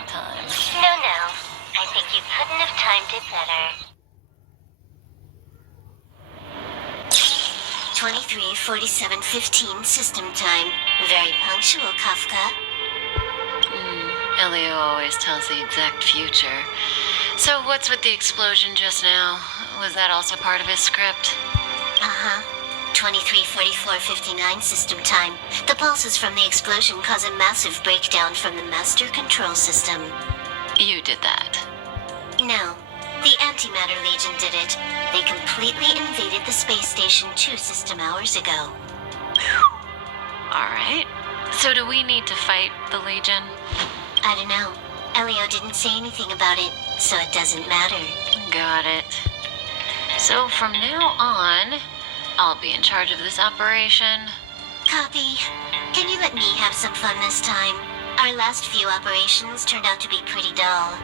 that time. No. I think you couldn't have timed it better. 23:47:15 system time. Very punctual, Kafka. Elio always tells the exact future. So what's with the explosion just now? Was that also part of his script? 23:44:59 system time. The pulses from the explosion cause a massive breakdown from the master control system. You did that. No, the Antimatter Legion did it. They completely invaded the space station 2 system hours ago. Alright. So do we need to fight the Legion? I don't know. Elio didn't say anything about it, so it doesn't matter. Got it. So from now on, I'll be in charge of this operation. Copy. Can you let me have some fun this time? Our last few operations turned out to be pretty dull.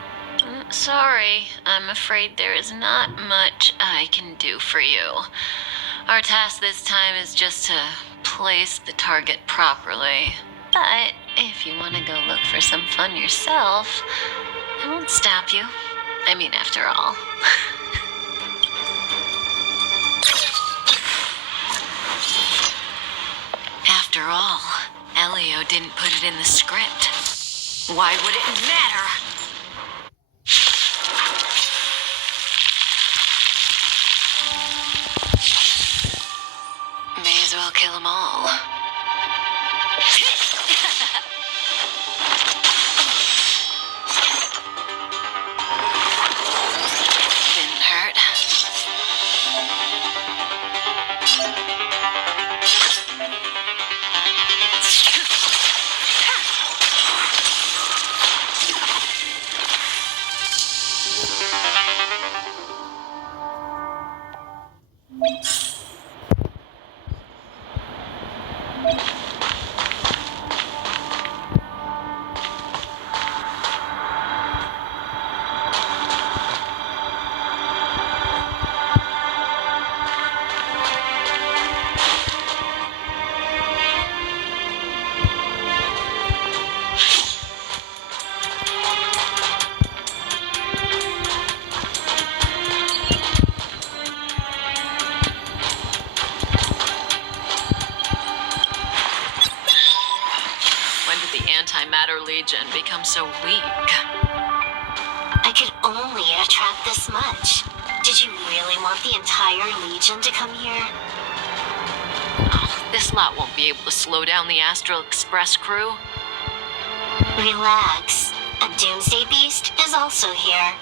Sorry, I'm afraid there is not much I can do for you. Our task this time is just to place the target properly. But if you want to go look for some fun yourself, I won't stop you. I mean, after all. After all, Elio didn't put it in the script. Why would it matter? May as well kill them all. Didn't hurt. Antimatter Legion become so weak? I could only attract this much. Did you really want the entire Legion to come here? Oh, this lot won't be able to slow down the Astral Express crew. Relax. A Doomsday Beast is also here.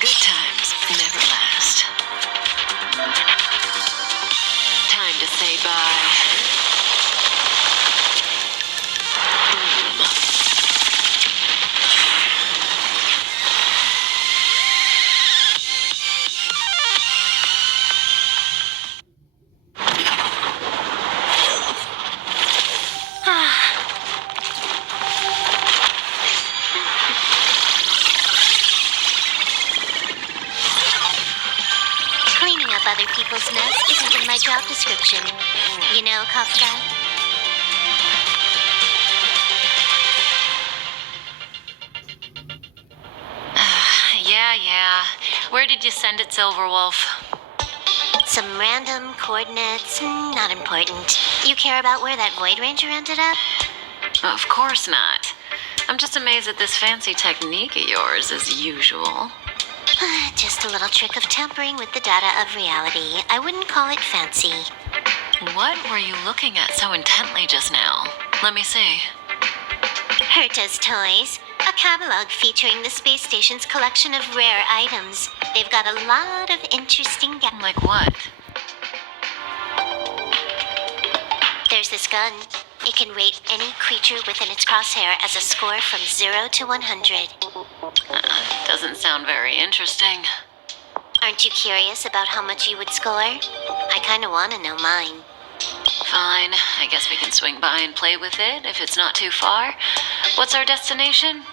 Good times never last. Time to say bye. Other people's mess isn't in my job description. You know, Kafka? Yeah. Where did you send it, Silverwolf? Some random coordinates, not important. You care about where that Void Ranger ended up? Of course not. I'm just amazed at this fancy technique of yours, as usual. Just a little trick of tampering with the data of reality. I wouldn't call it fancy. What were you looking at so intently just now? Let me see. Herta's toys. A A catalog featuring the space station's collection of rare items. They've got a lot of interesting Like what? There's this gun. It can rate any creature within its crosshair as a score from 0 to 100. Doesn't sound very interesting. Aren't you curious about how much you would score? I kinda wanna know mine. Fine, I guess we can swing by and play with it if it's not too far. What's our destination?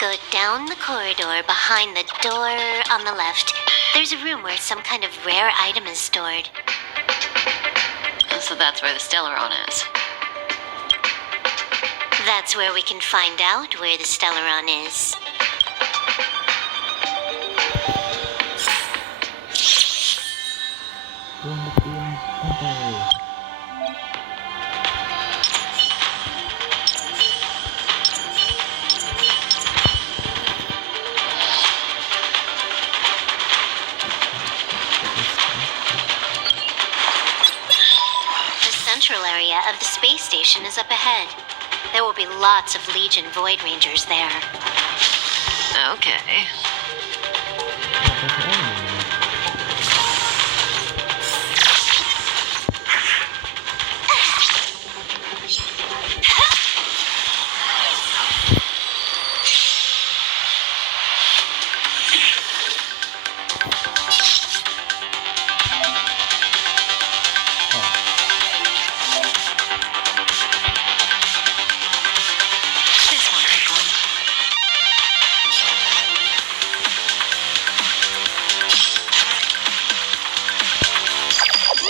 Go down the corridor behind the door on the left. There's a room where some kind of rare item is stored. So that's where the Stellaron is. That's where we can find out where the Stellaron is. The central area of the space station is up ahead. There will be lots of Legion Void Rangers there. Okay. This won't take long.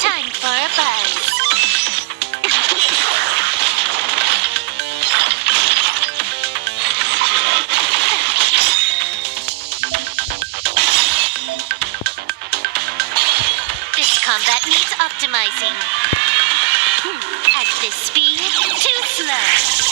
Time for a buzz. This combat needs optimizing. At this speed, too slow.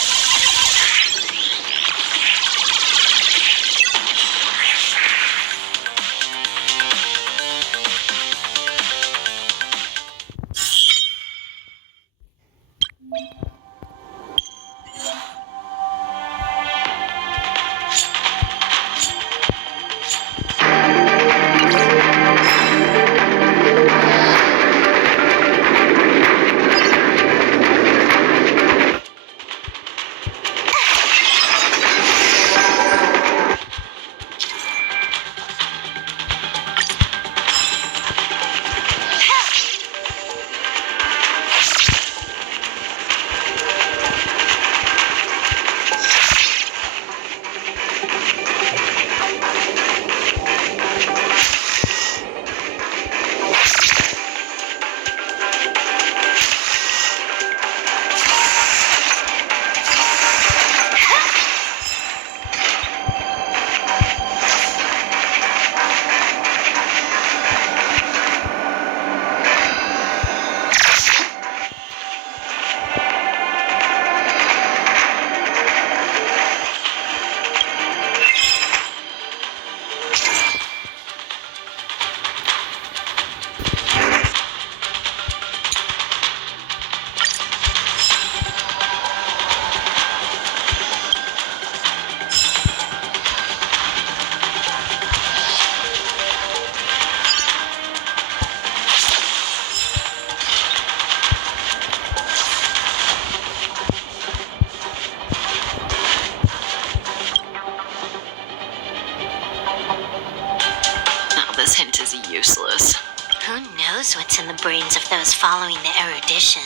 This hint is useless. Who knows what's in the brains of those following the erudition?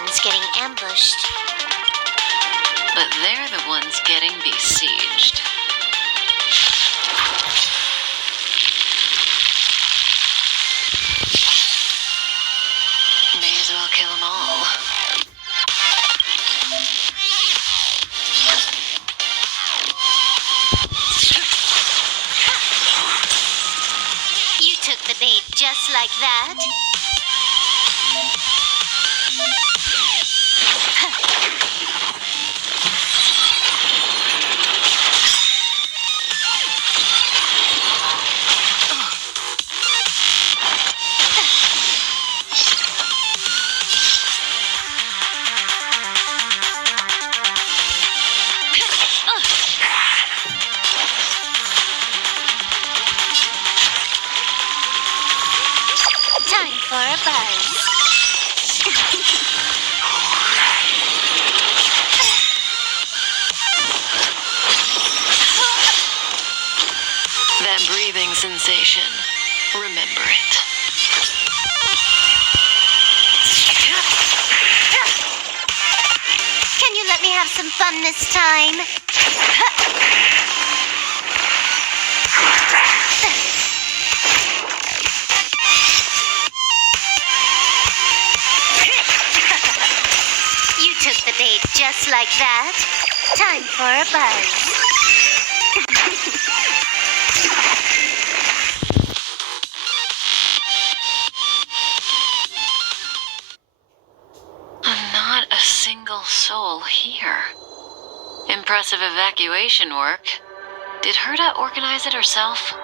ones getting ambushed. But they're the ones getting besieged. May as well kill them all. You took the bait just like that? Time for a buzz. That breathing sensation. Remember it. Can you let me have some fun this time? You took the bait just like that. Time for a buzz. Not a single soul here. Impressive evacuation work. Did Herta organize it herself?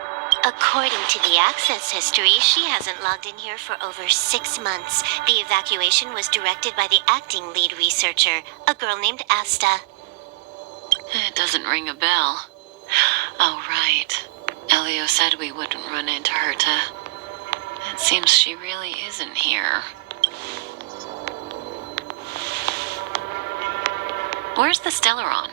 According to the access history, she hasn't logged in here for over 6 months. The evacuation was directed by the acting lead researcher, a girl named Asta. It doesn't ring a bell. Oh, right. Elio said we wouldn't run into Herta. It seems she really isn't here. Where's the Stellaron?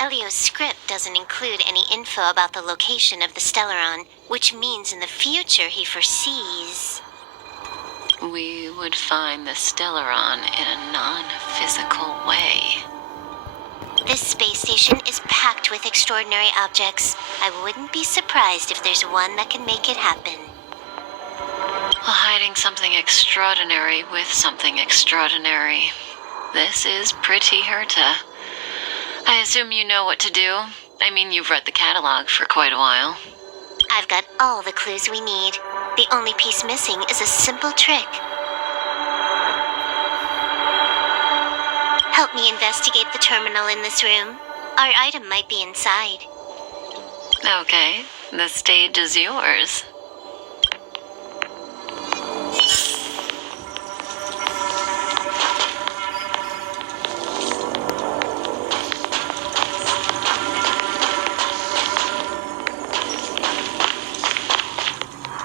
Elio's script doesn't include any info about the location of the Stellaron, which means in the future he foresees We would find the Stellaron in a non-physical way. this space station is packed with extraordinary objects. I wouldn't be surprised if there's one that can make it happen. Hiding something extraordinary with something extraordinary. This is pretty Herta. I assume you know what to do. I mean, you've read the catalog for quite a while. I've got all the clues we need. The only piece missing is a simple trick. Help me investigate the terminal in this room. Our item might be inside. Okay, the stage is yours.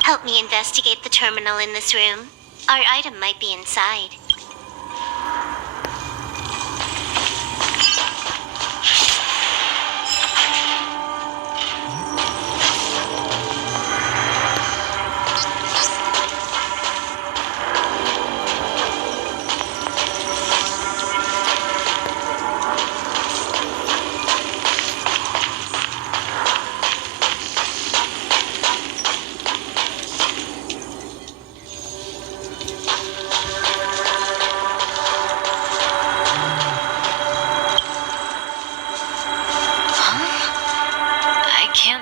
Help me investigate the terminal in this room. Our item might be inside.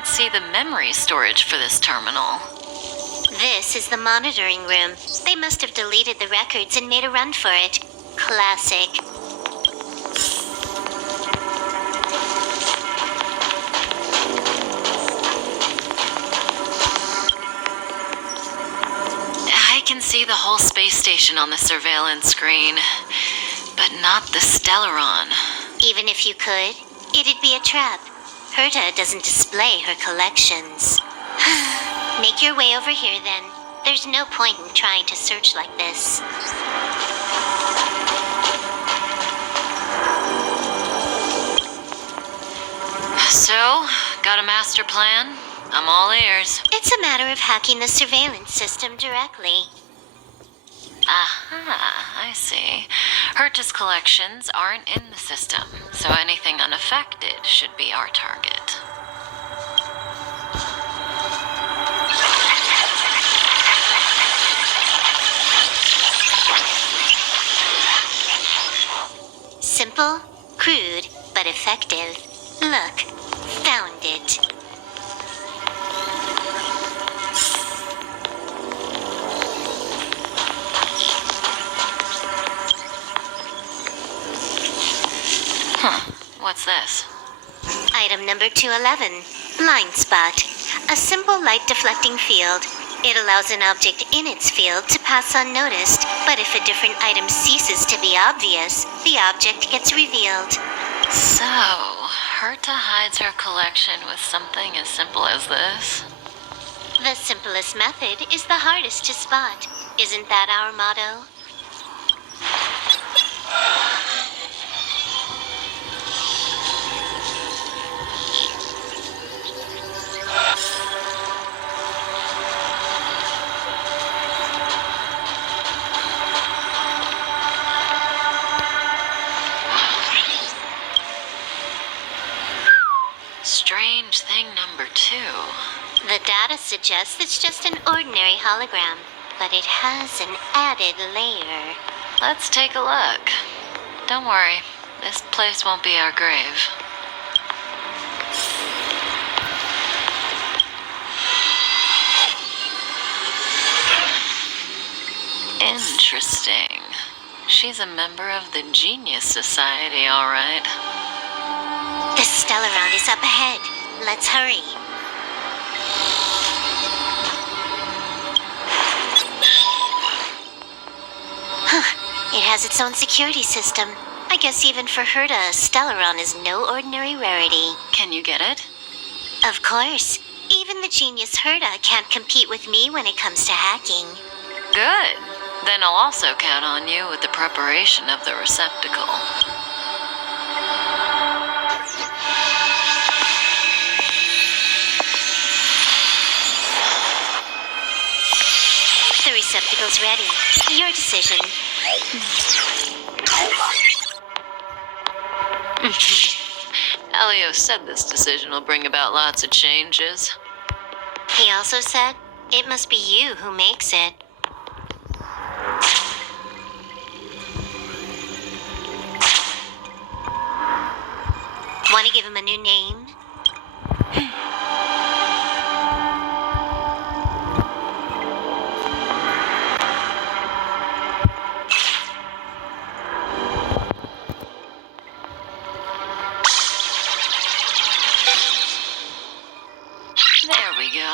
See the memory storage for this terminal. This is the monitoring room. They must have deleted the records and made a run for it. Classic. I can see the whole space station on the surveillance screen, but not the Stellaron. Even if you could, it'd be a trap. Herta doesn't display her collections. Make your way over here, then. There's no point in trying to search like this. So, got a master plan? I'm all ears. It's a matter of hacking the surveillance system directly. Aha, I see. Herta's collections aren't in the system, so anything unaffected should be our target. Simple, crude, but effective. Look, found it. What's this? Item number 211, blind spot. A simple light deflecting field. It allows an object in its field to pass unnoticed, but if a different item ceases to be obvious, the object gets revealed. So, Herta hides her collection with something as simple as this? The simplest method is the hardest to spot. Isn't that our motto? Strange thing number 2. The data suggests it's just an ordinary hologram, but it has an added layer. Let's take a look. Don't worry, this place won't be our grave. Interesting. She's a member of the Genius Society, all right. The Stellaround is up ahead. Let's hurry. It has its own security system. I guess even for Herta, Stellaron is no ordinary rarity. Can you get it? Of course. Even the genius Herta can't compete with me when it comes to hacking. Good. Then I'll also count on you with the preparation of the receptacle. The receptacle's ready. Your decision. Elio said this decision will bring about lots of changes. He also said, it must be you who makes it. Want to give him a new name? There we go.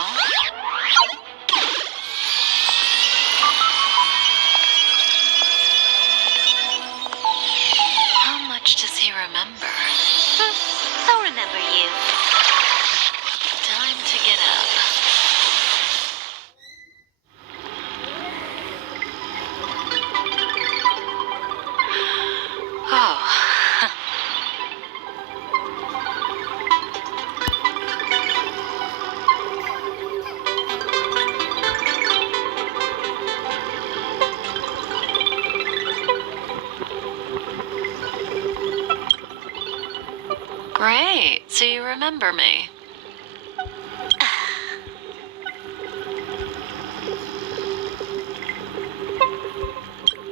How much does he remember? I'll remember you. Time to get up. Oh. Great, so you remember me.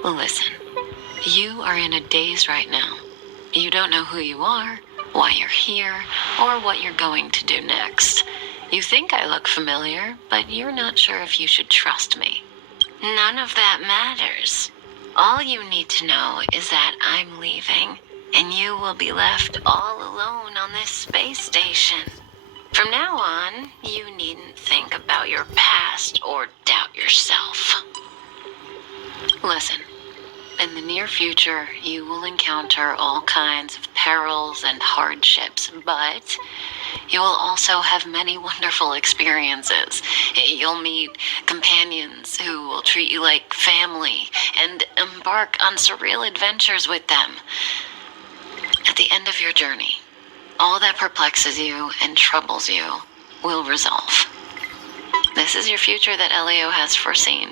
Listen, you are in a daze right now. You don't know who you are, why you're here, or what you're going to do next. You think I look familiar, but you're not sure if you should trust me. None of that matters. All you need to know is that I'm leaving, and you will be left all alone on this space station. From now on, you needn't think about your past or doubt yourself. Listen, in the near future, you will encounter all kinds of perils and hardships, but you will also have many wonderful experiences. You'll meet companions who will treat you like family and embark on surreal adventures with them. At the end of your journey, all that perplexes you and troubles you will resolve. This is your future that Elio has foreseen.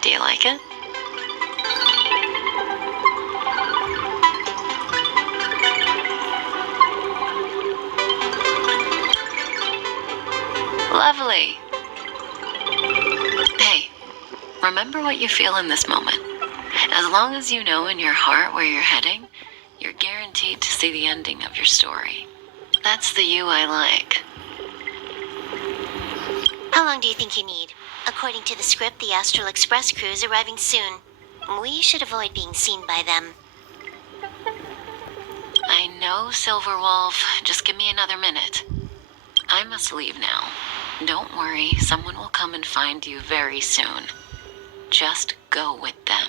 Do you like it? Lovely. Hey, remember what you feel in this moment. As long as you know in your heart where you're heading, you're guaranteed to see the ending of your story. That's the you I like. How long do you think you need? According to the script, the Astral Express crew is arriving soon. We should avoid being seen by them. I know, Silverwolf. Just give me another minute. I must leave now. Don't worry, someone will come and find you very soon. Just go with them.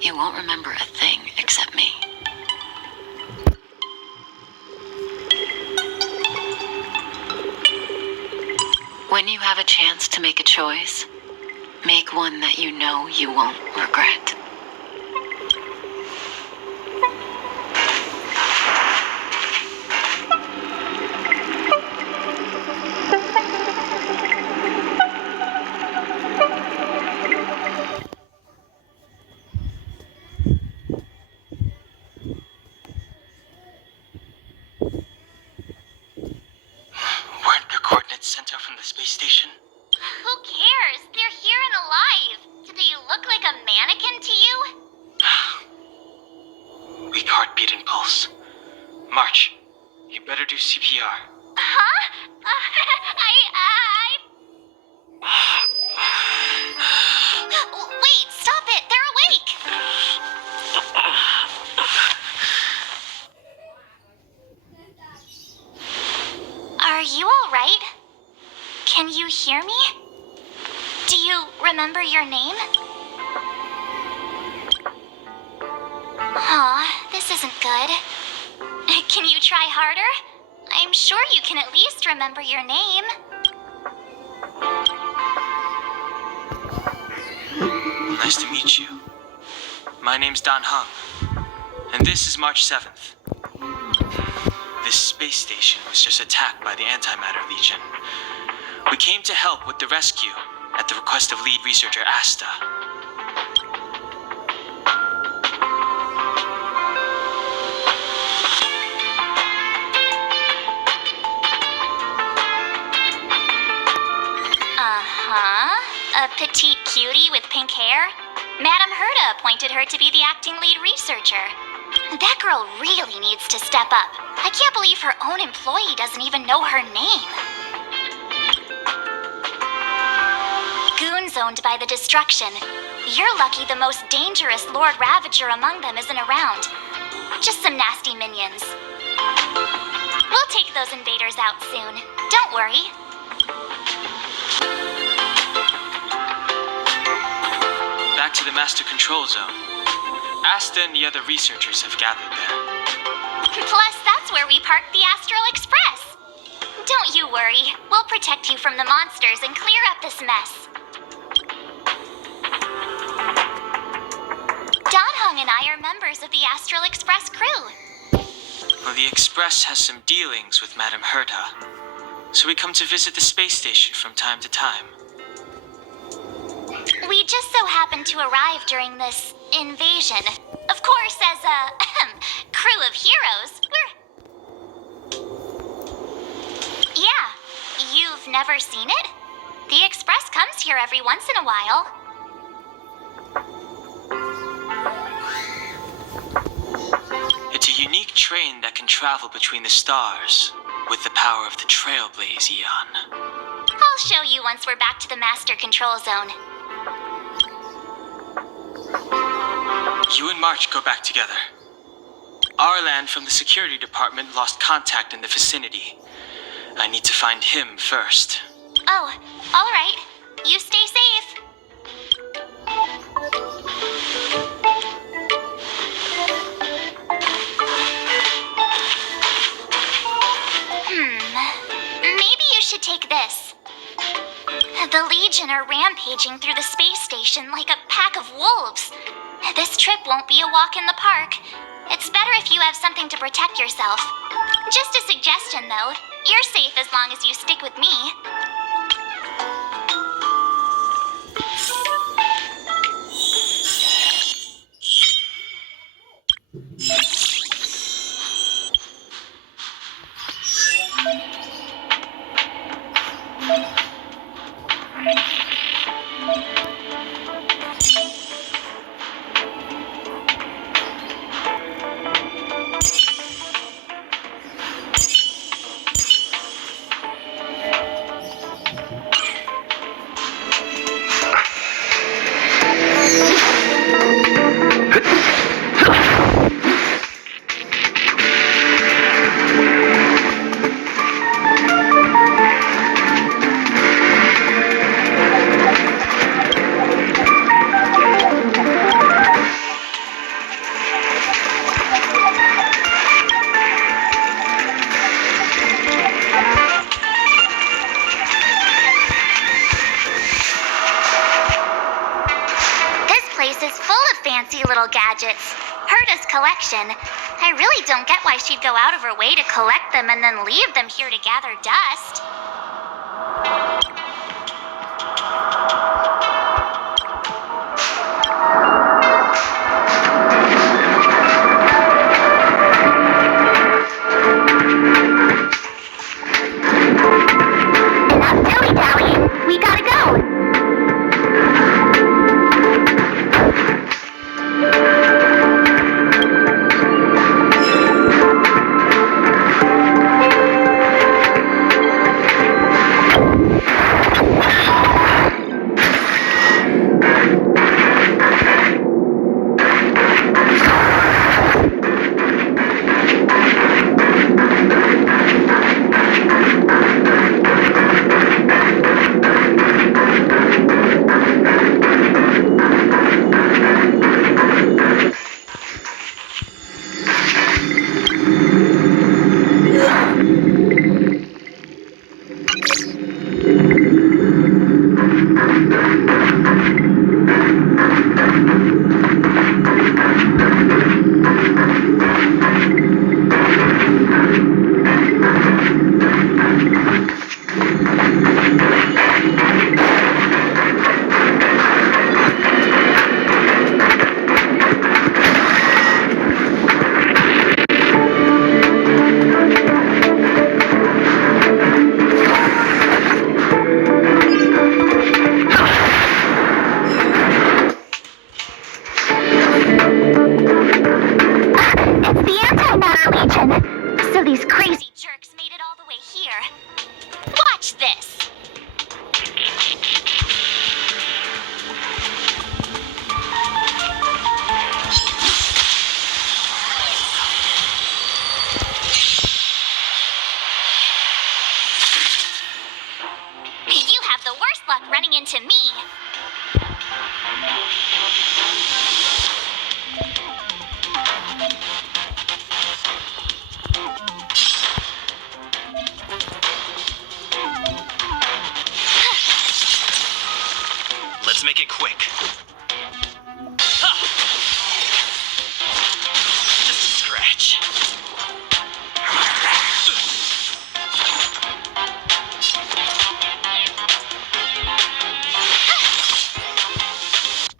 You won't remember a thing except me. When you have a chance to make a choice, make one that you know you won't regret. Weren't the coordinates sent out from the space station? Who cares? They're here and alive. Do they look like a mannequin to you? Weak heartbeat and pulse. March, you better do CPR. Huh? Wait, stop it! They're awake! Are you alright? Can you hear me? Do you remember your name? Aw, this isn't good. Can you try harder? I'm sure you can at least remember your name. Nice to meet you. My name's HONK, and this is March 7th. This space station was just attacked by the Antimatter Legion. We came to help with the rescue at the request of lead researcher Asta. A petite cutie with pink hair? Madame Herta appointed her to be the acting lead researcher. That girl really needs to step up. I can't believe her own employee doesn't even know her name. Goons owned by the destruction. You're lucky the most dangerous Lord Ravager among them isn't around. Just some nasty minions. We'll take those invaders out soon. Don't worry. Back to the Master Control Zone. Asta and the other researchers have gathered there. Plus, that's where we parked the Astral Express. Don't you worry. We'll protect you from the monsters and clear up this mess. Hung and I are members of the Astral Express crew. Well, the Express has some dealings with Madame Herta, so we come to visit the space station from time to time. We just so happened to arrive during this invasion. Of course, as a crew of heroes, Yeah, you've never seen it? The Express comes here every once in a while. It's a unique train that can travel between the stars with the power of the Trailblaze Eon. I'll show you once we're back to the Master Control Zone. You and March go back together. Arland from the security department lost contact in the vicinity. I need to find him first. Oh, all right. You stay safe. Maybe you should take this. The Legion are rampaging through the space station like a pack of wolves. This trip won't be a walk in the park. It's better if you have something to protect yourself. Just a suggestion, though. You're safe as long as you stick with me. gadgets. Herta's collection. I really don't get why she'd go out of her way to collect them and then leave them here to gather dust. Enough dilly-dallying. We gotta go. So these crazy jerks made it all the way here. Watch this! You have the worst luck running into me. Let's make it quick. Ha! Just a scratch.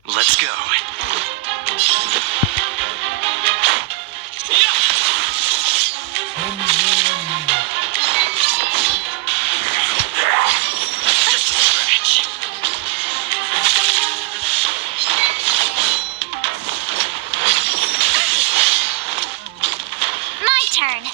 Let's go. Just a scratch. My turn.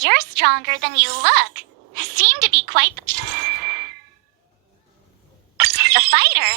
You're stronger than you look. Seem to be quite the fighter.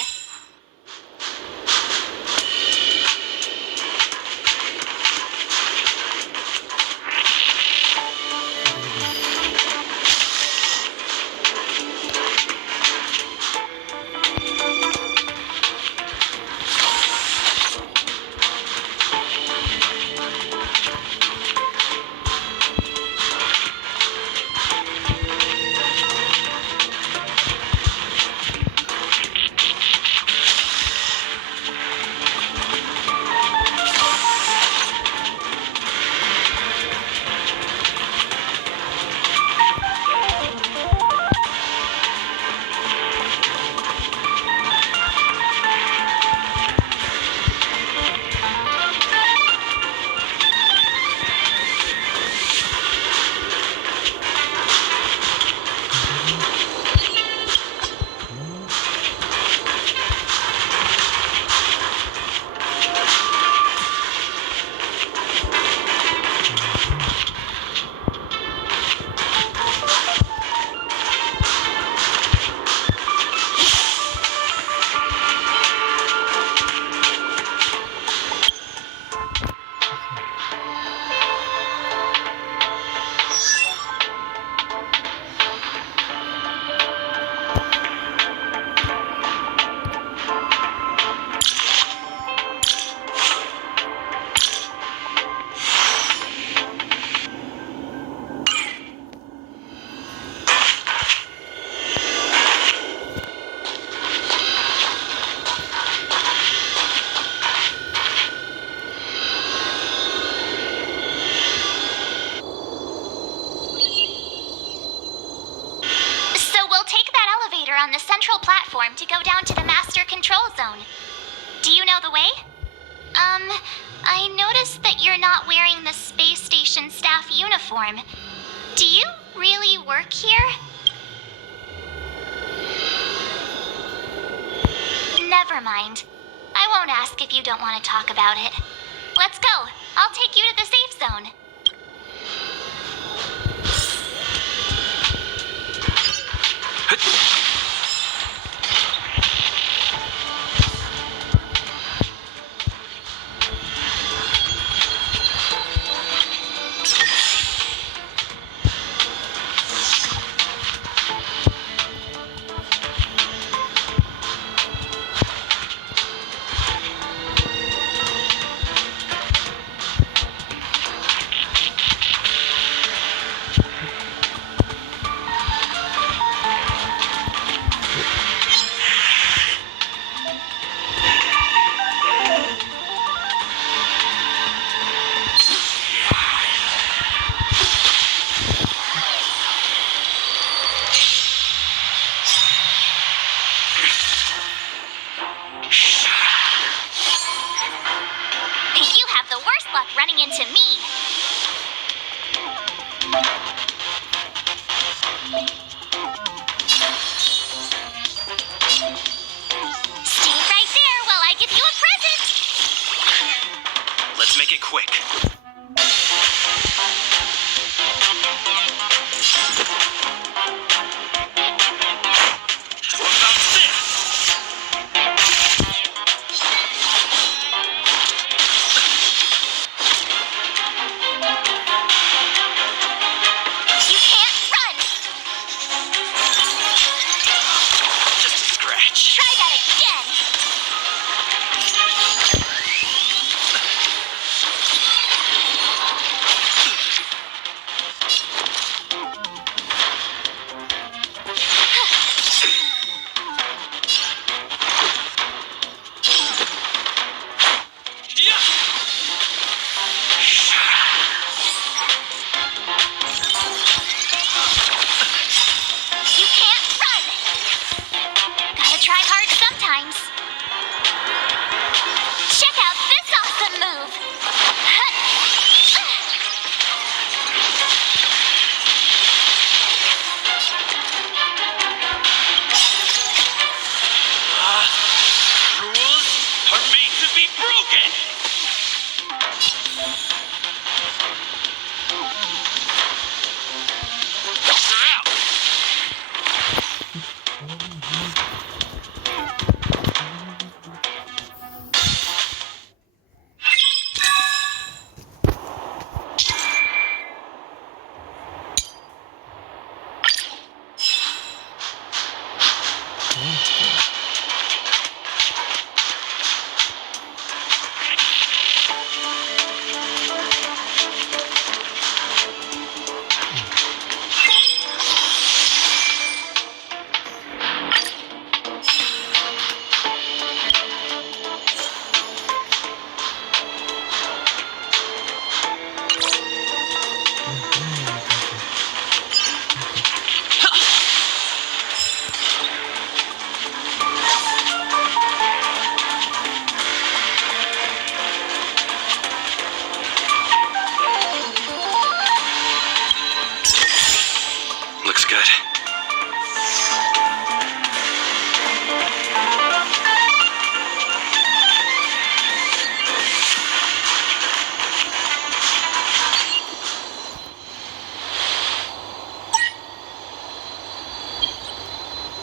uniform to go down to the master control zone. Do you know the way? I noticed that you're not wearing the space station staff uniform. Do you really work here? Never mind. I won't ask if you don't want to talk about it. Let's go. I'll take you to the safe zone. You have the worst luck running into me. Stay right there while I give you a present. Let's make it quick. What about this? You can't run. Just a scratch. Try that again. Yeah. You can't run. Gotta try hard sometimes. Check out this awesome move. Rules are made to be broken. You're out. Looks good.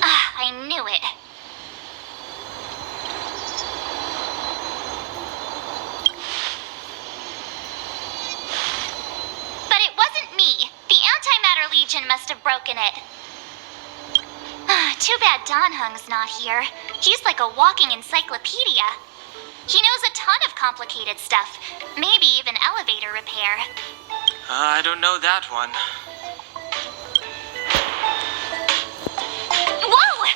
I knew it. But it wasn't me. The Antimatter Legion must have broken it. Too bad Hung's not here. He's like a walking encyclopedia. He knows a ton of complicated stuff, maybe even elevator repair. I don't know that one. Whoa!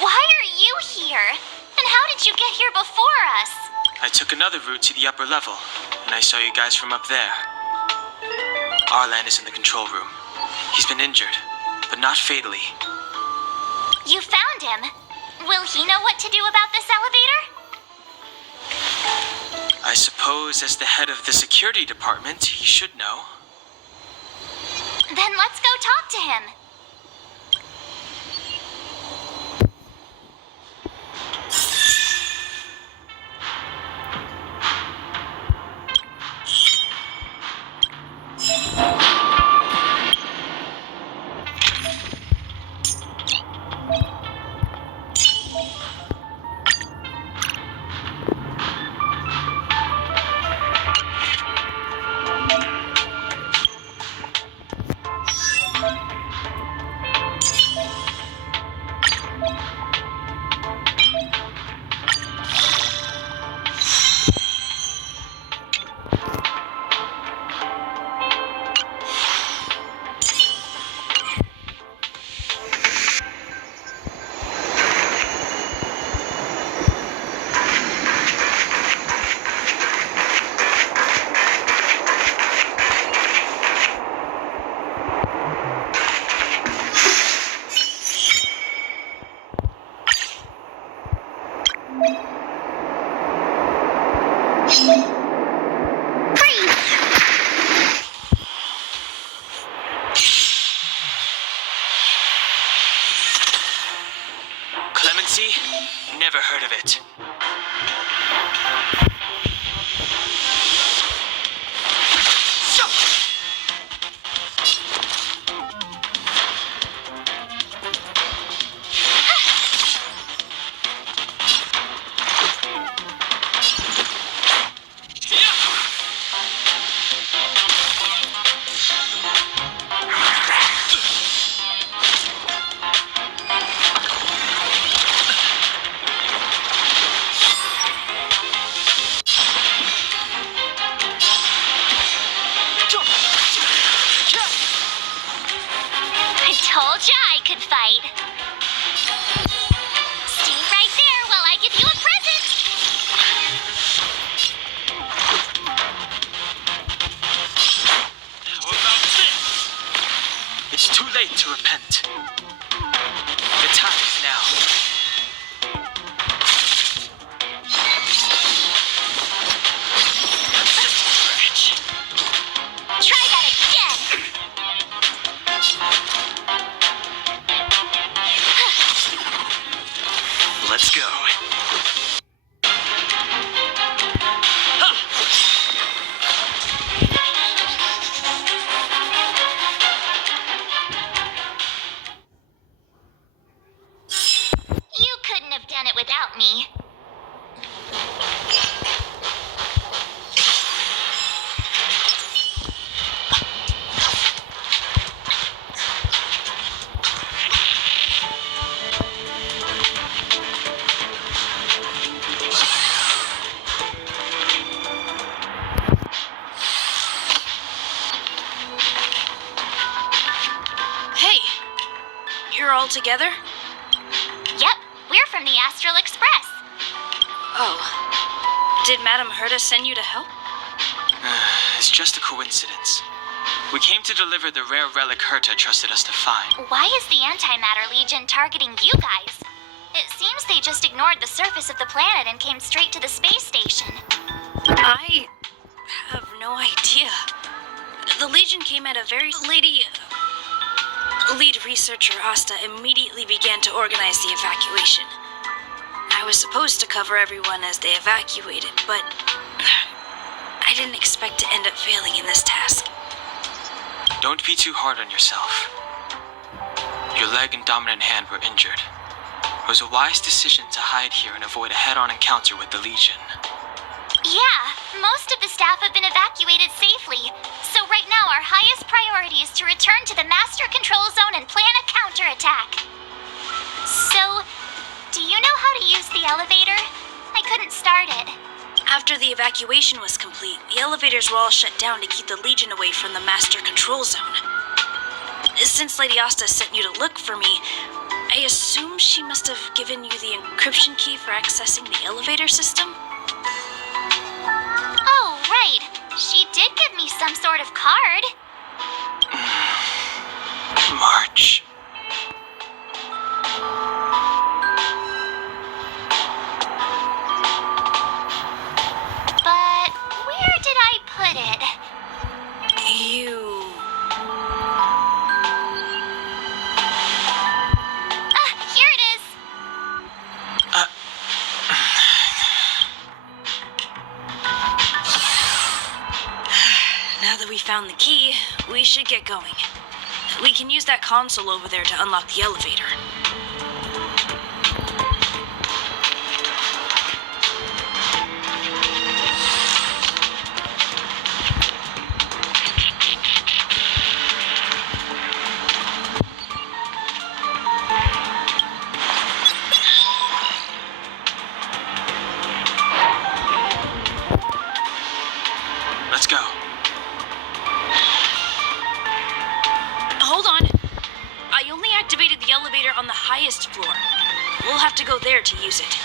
Why are you here? And how did you get here before us? I took another route to the upper level, and I saw you guys from up there. Arlan is in the control room. He's been injured, but not fatally. You found him. Will he know what to do about this elevator? I suppose as the head of the security department, he should know. Then let's go talk to him. Clemency? Never heard of it. Told ya I could fight. Stay right there while I give you a present. How about this? It's too late to repent. The time is now. Try that again. Let's go. You couldn't have done it without me. Hey, you're all together? Yep, we're from the Astral Express. Oh. Did Madame Herta send you to help? It's just a coincidence. We came to deliver the rare relic Herta trusted us to find. Why is the Antimatter Legion targeting you guys? It seems they just ignored the surface of the planet and came straight to the space station. I have no idea. The Legion came at a very... Lead researcher Asta immediately began to organize the evacuation. I was supposed to cover everyone as they evacuated, but I didn't expect to end up failing in this task. Don't be too hard on yourself. Your leg and dominant hand were injured. It was a wise decision to hide here and avoid a head-on encounter with the Legion. Yeah, most of the staff have been evacuated safely. So right now our highest priority is to return to the Master Control Zone and plan a counterattack. So, do you know how to use the elevator? I couldn't start it. After the evacuation was complete, the elevators were all shut down to keep the Legion away from the Master Control Zone. Since Lady Asta sent you to look for me, I assume she must have given you the encryption key for accessing the elevator system? Oh, right. She did give me some sort of card. March. Now that we found the key, we should get going. We can use that console over there to unlock the elevator. Let's go. Hold on. I only activated the elevator on the highest floor. We'll have to go there to use it.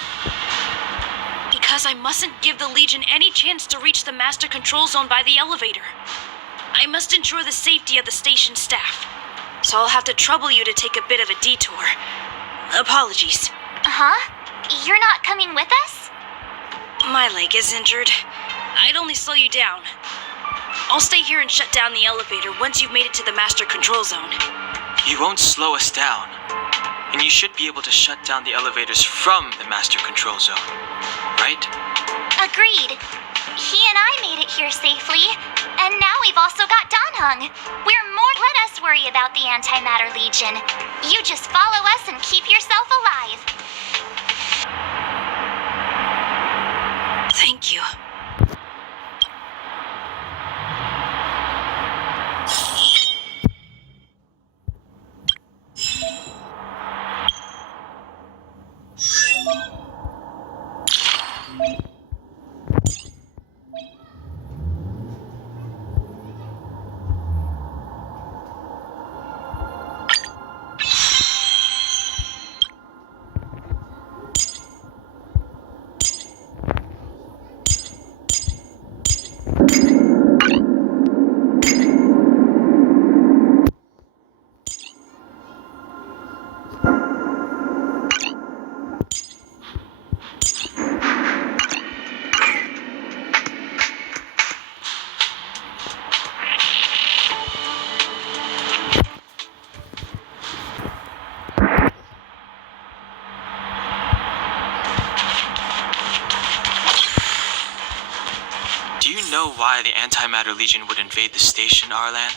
Because I mustn't give the Legion any chance to reach the master control zone by the elevator. I must ensure the safety of the station staff. So I'll have to trouble you to take a bit of a detour. Apologies. Huh? You're not coming with us? My leg is injured. I'd only slow you down. I'll stay here and shut down the elevator once you've made it to the master control zone. You won't slow us down. And you should be able to shut down the elevators from the master control zone. Right? Agreed. He and I made it here safely, and now we've also got Hong. Let us worry about the Antimatter Legion. You just follow us and keep yourself alive. Thank you. Do you know why the Antimatter Legion would invade the station, Arlan?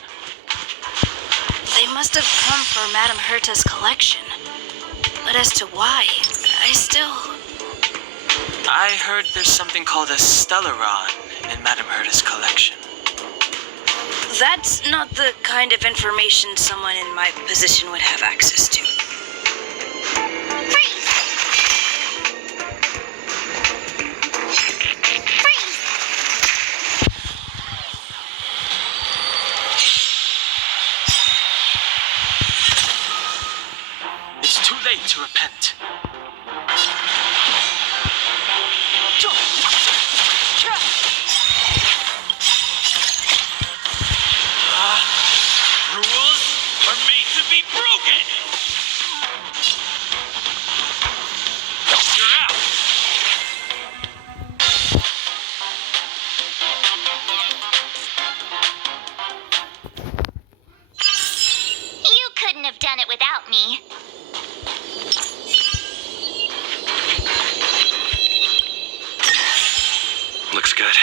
They must have come for Madame Herta's collection. But as to why, I heard there's something called a Stellaron in Madame Herta's collection. That's not the kind of information someone in my position would have access to. Freeze! Freeze! It's too late to repent. Rules are made to be broken! You're out! You couldn't have done it without me. Looks good.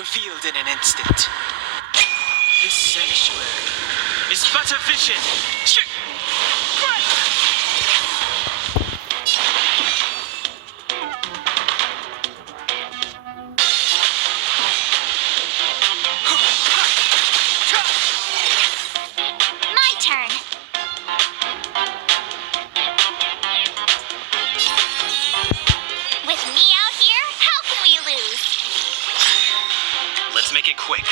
revealed in an instant. This sanctuary is but a vision. My turn. With me out here, how can we lose? Let's make it quick.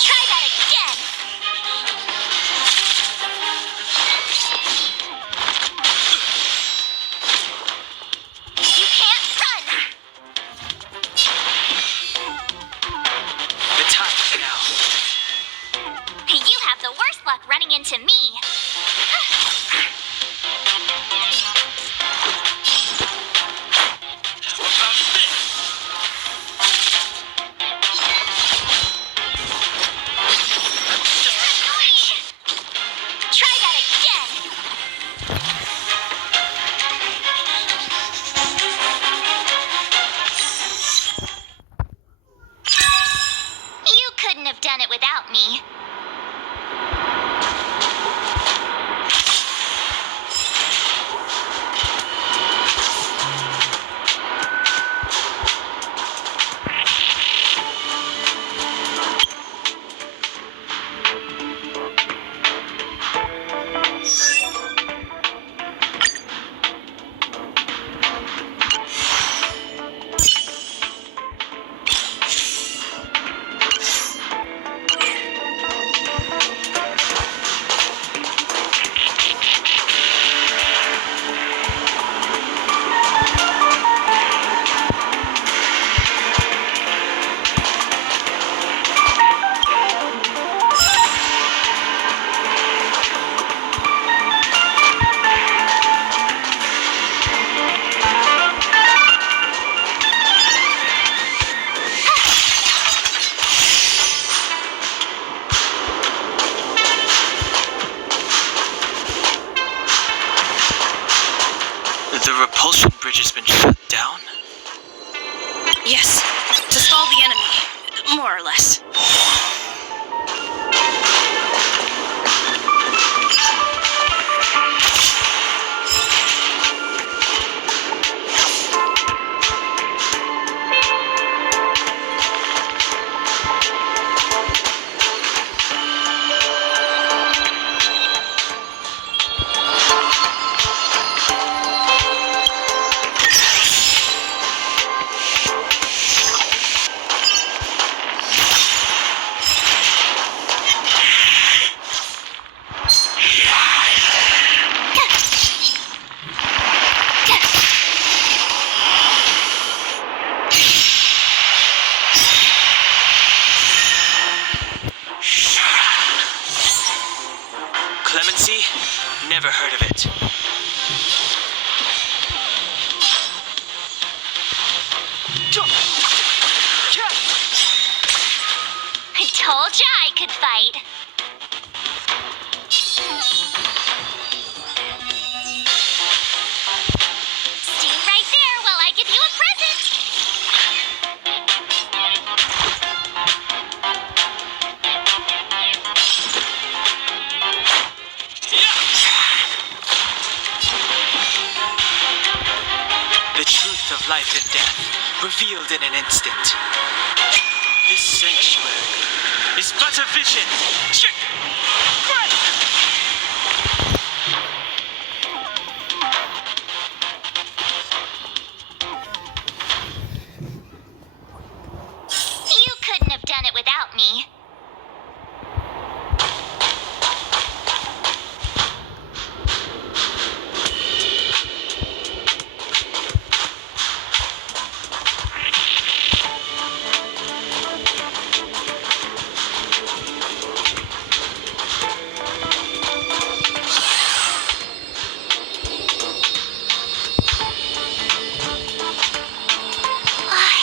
Try that again. You can't run. The time is now. You have the worst luck running into me. What about this? Try that again. You couldn't have done it without me. The repulsion bridge has been shut down? Yes, to stall the enemy, more or less. Clemency? Never heard of it. I told ya I could fight. Stay right there while I give you a present. The truth of life and death, revealed in an instant. This sanctuary is but a vision. You couldn't have done it without me.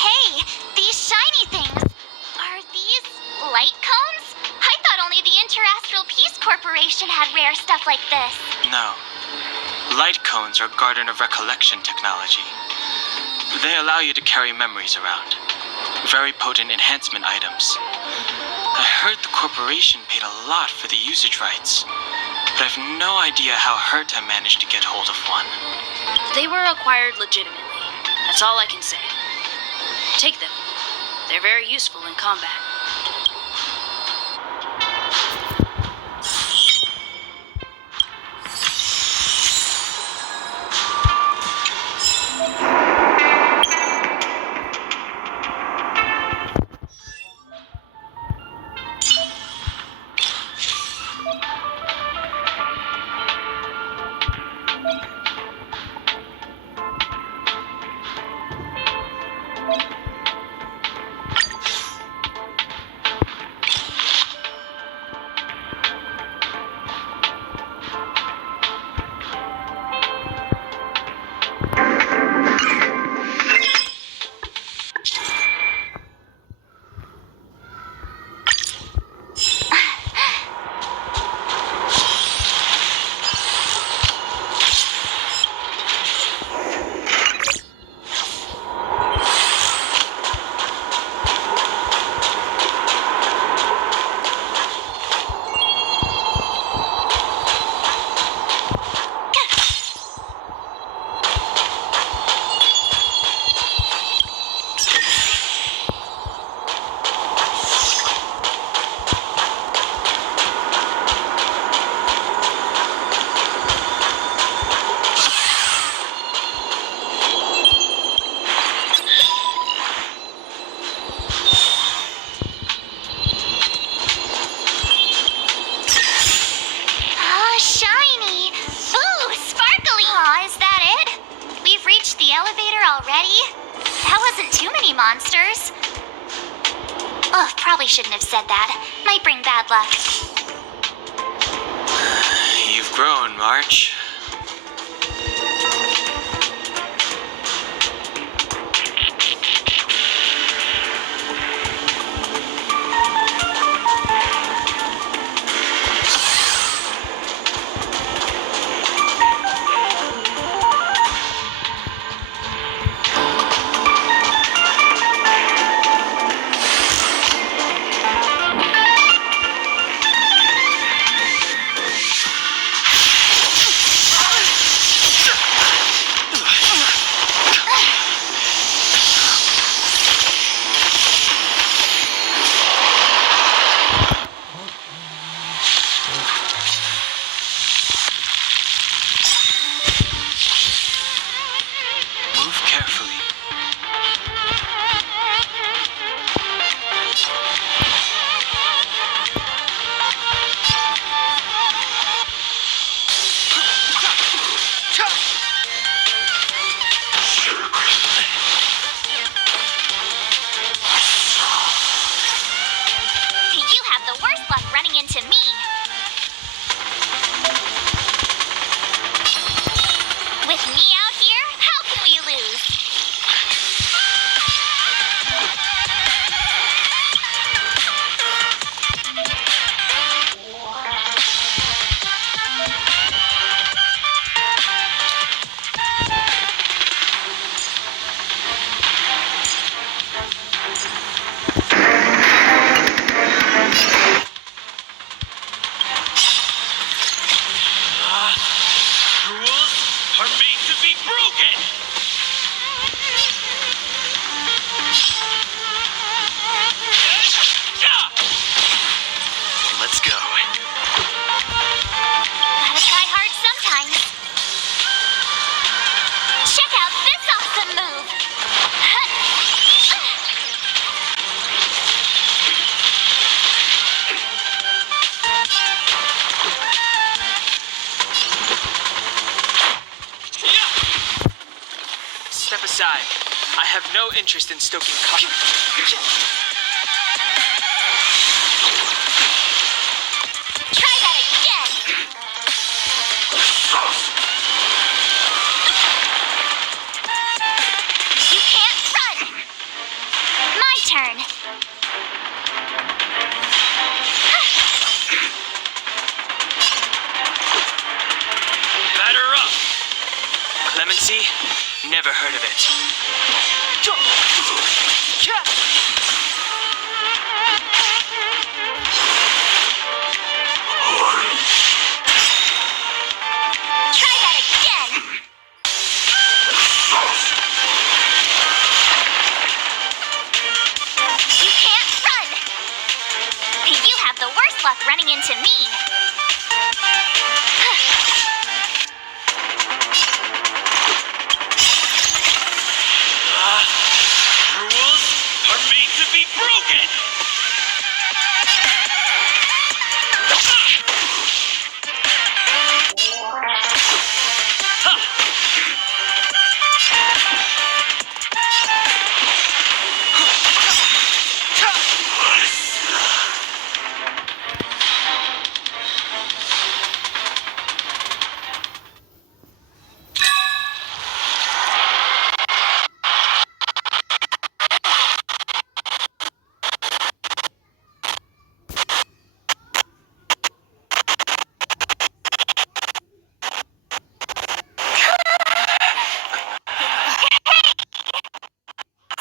Hey, these shiny things. Are these light cones? I thought only the Interastral Peace Corporation had rare stuff like this. No. Light cones are garden of recollection technology. They allow you to carry memories around. Very potent enhancement items. I heard the corporation paid a lot for the usage rights, but I've no idea how Herta managed to get hold of one. They were acquired legitimately. That's all I can say. Take them. They're very useful in combat. Oh, shiny! Ooh, sparkly! Aw, is that it? We've reached the elevator already? That wasn't too many monsters. Oh, probably shouldn't have said that. Might bring bad luck. You've grown, March. Move carefully. You have the worst luck running into me. With me out here, how can we lose? Rules are made to be broken! Let's go. Gotta try hard sometimes. Check out this awesome move. Step aside. I have no interest in stoking conflict. Try that again. You can't run. My turn. Batter up! See? Never heard of it. Try that again! You can't run! You have the worst luck running into me! Rules are made to be broken!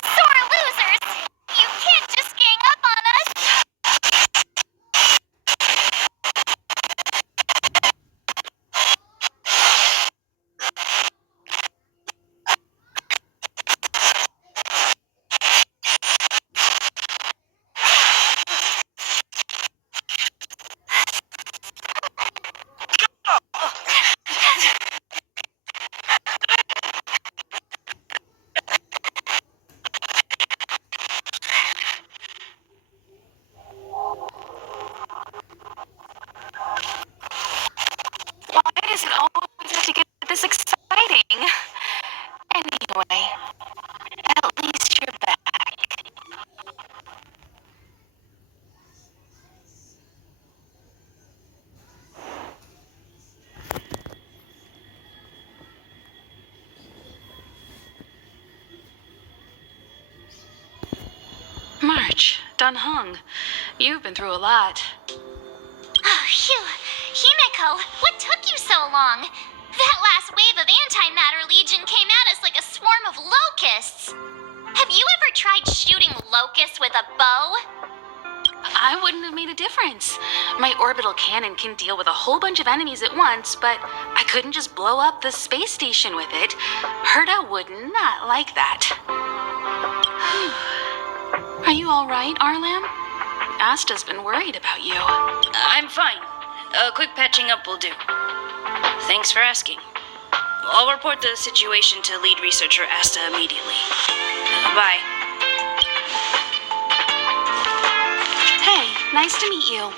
Sore losers! You can't just gang up on us! Why does it always have to get this exciting? Anyway, at least you're back. March, Hong, you've been through a lot. Oh, phew. Himeko, what took you so long? That last wave of Antimatter Legion came at us like a swarm of locusts. Have you ever tried shooting locusts with a bow? I wouldn't have made a difference. My orbital cannon can deal with a whole bunch of enemies at once, but I couldn't just blow up the space station with it. Herta would not like that. Are you all right, Arlam? Asta's been worried about you. I'm fine. A quick patching up will do. Thanks for asking. I'll report the situation to lead researcher Asta immediately. Bye. Hey, nice to meet you.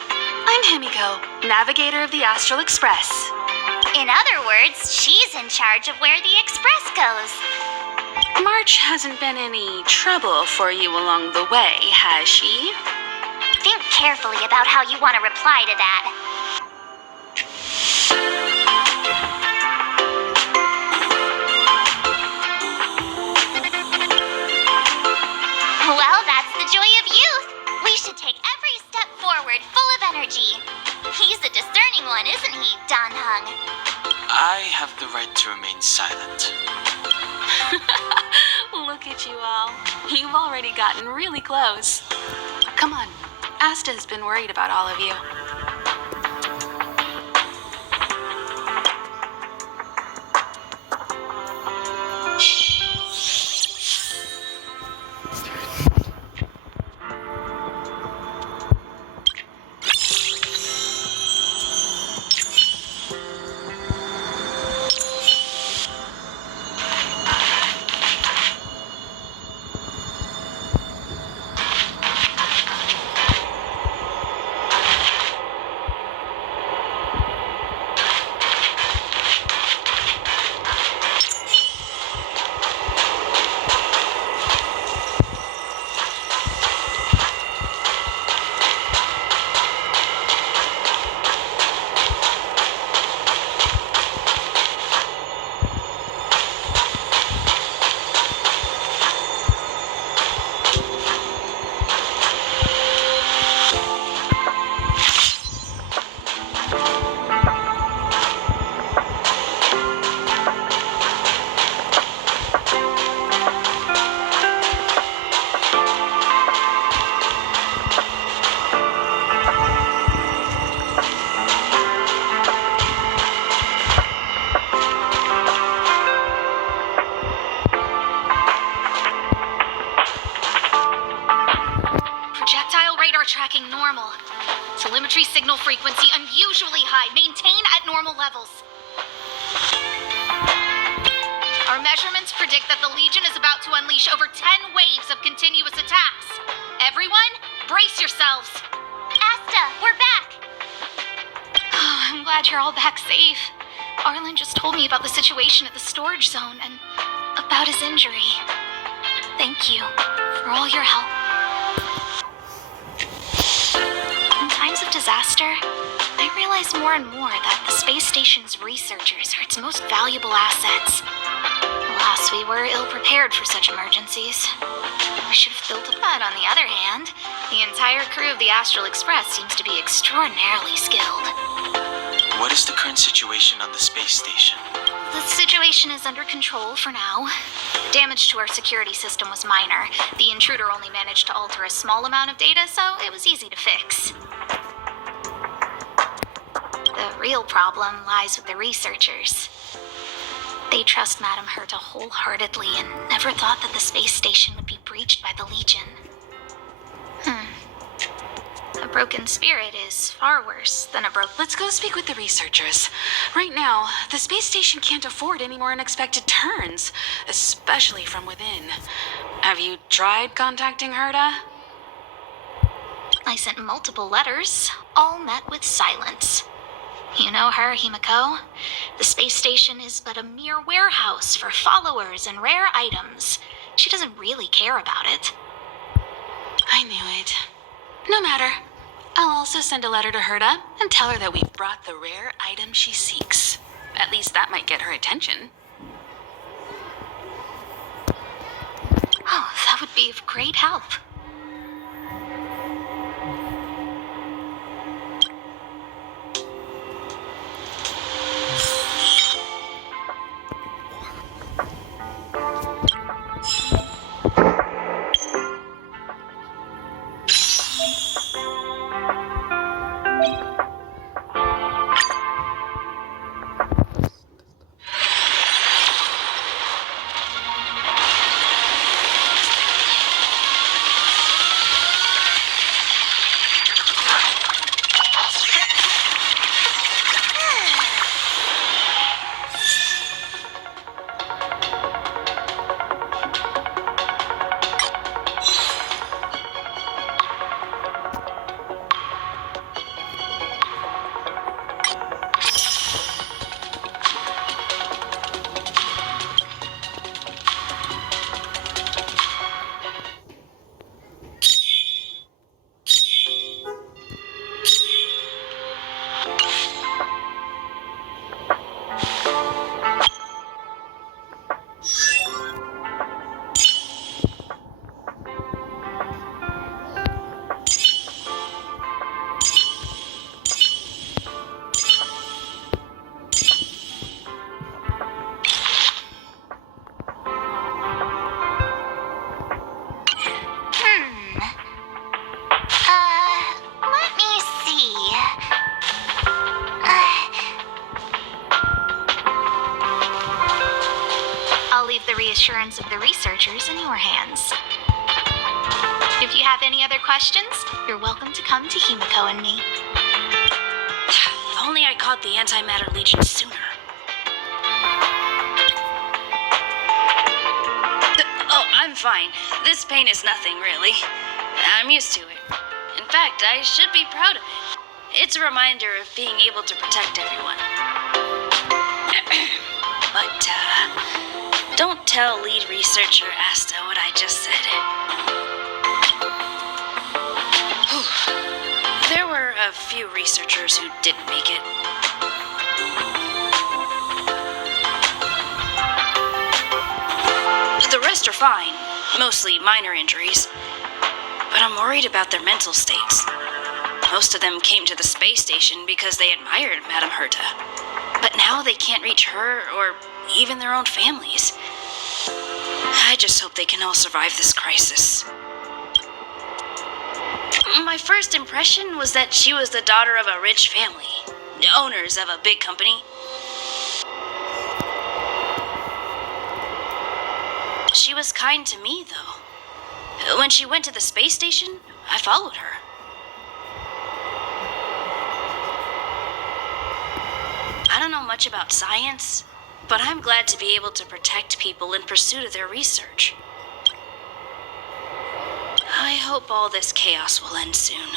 I'm Himiko, navigator of the Astral Express. In other words, she's in charge of where the express goes. March hasn't been any trouble for you along the way, has she? Think carefully about how you want to reply to that. Well, that's the joy of youth. We should take every step forward full of energy. He's the discerning one, isn't he, Hong? I have the right to remain silent. Look at you all. You've already gotten really close. Come on. Asta has been worried about all of you. frequency unusually high. Maintain at normal levels. Our measurements predict that the Legion is about to unleash over 10 waves of continuous attacks. Everyone, brace yourselves. Asta, we're back! Oh, I'm glad you're all back safe. Arlen just told me about the situation at the storage zone and about his injury. Thank you for all your help. In times of disaster, I realize more and more that the space station's researchers are its most valuable assets. Alas, we were ill-prepared for such emergencies. We should have built up that. On the other hand, the entire crew of the Astral Express seems to be extraordinarily skilled. What is the current situation on the space station? The situation is under control for now. The damage to our security system was minor. The intruder only managed to alter a small amount of data, so it was easy to fix. The real problem lies with the researchers. They trust Madame Herta wholeheartedly and never thought that the space station would be breached by the Legion. A broken spirit is far worse than a broken... Let's go speak with the researchers. Right now, the space station can't afford any more unexpected turns, especially from within. Have you tried contacting Herta? I sent multiple letters, all met with silence. You know her, Himiko. The space station is but a mere warehouse for followers and rare items. She doesn't really care about it. I knew it. No matter. I'll also send a letter to Herta and tell her that we've brought the rare item she seeks. At least that might get her attention. Oh, that would be of great help. Let me see. I'll leave the reassurance of the researchers in your hands. If you have any other questions, you're welcome to come to Himiko and me. If only I caught the Antimatter Legion sooner. Oh, I'm fine. This pain is nothing, really. I'm used to it. In fact, I should be proud of it. It's a reminder of being able to protect everyone. But, don't tell lead researcher Asta what I just said. There were a few researchers who didn't make it. The rest are fine, mostly minor injuries. But I'm worried about their mental states. Most of them came to the space station because they admired Madame Herta. But now they can't reach her or even their own families. I just hope they can all survive this crisis. My first impression was that she was the daughter of a rich family, owners of a big company. She was kind to me, though. When she went to the space station, I followed her. much about science, but I'm glad to be able to protect people in pursuit of their research. I hope all this chaos will end soon.